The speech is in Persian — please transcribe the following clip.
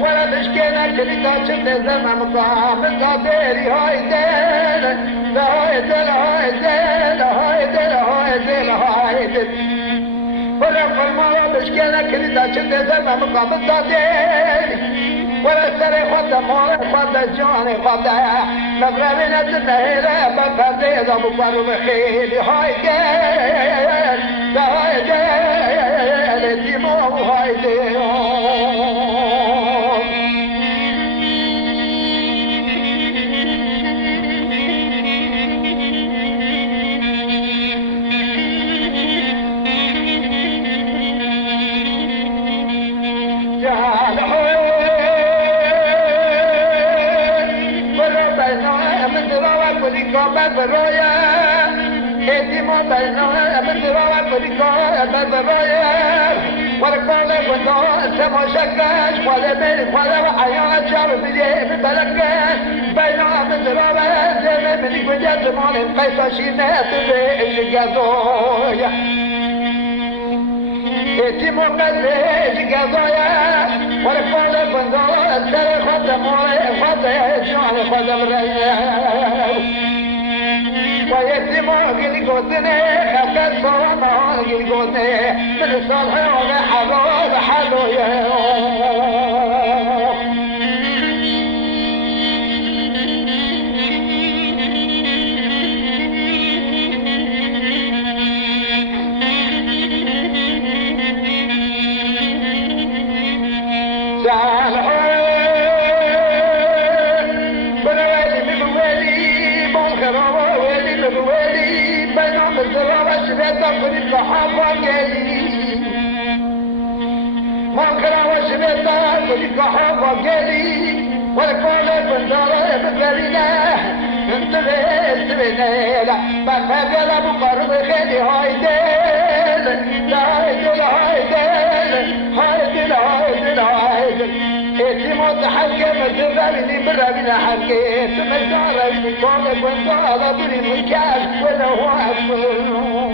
ولا مشكلة كلتا شد زمن مقام القادري هاي دل هاي دل هاي دل هاي دل هاي دل هاي دل ولا فرما مشكلة كلتا شد زمن مقام القادري ولا سري خدا موري خدا جاني خدا مبرمينة النهيرة بفردي إذا مقارو بخيلي هاي دل هاي دل ديمو هاي دل ببرايا إدي ما بينا ببرايا ببرايا ورقالة ونا سما شكاش ولا من ولا وحياة شر بديه ببلكة بينا ببرايا زمان من وجد زمان قيس شينات بالجزايا إدي ما بينا جزايا ورقالة ونا سر خدم خدم جان خدم رأي ويتم قل قدني خفت صوما قل قدني من الصالح وحلو حلو يا والكل بندر بكرينا انت بس بنيلا بفجل ابو فرض خدي هاي دل هاي دل هاي دل هاي دل هاي دل هاي دل اتي متحكم تبرني بربنا حكيت مزارك بكل بندر بري مكان ولا هو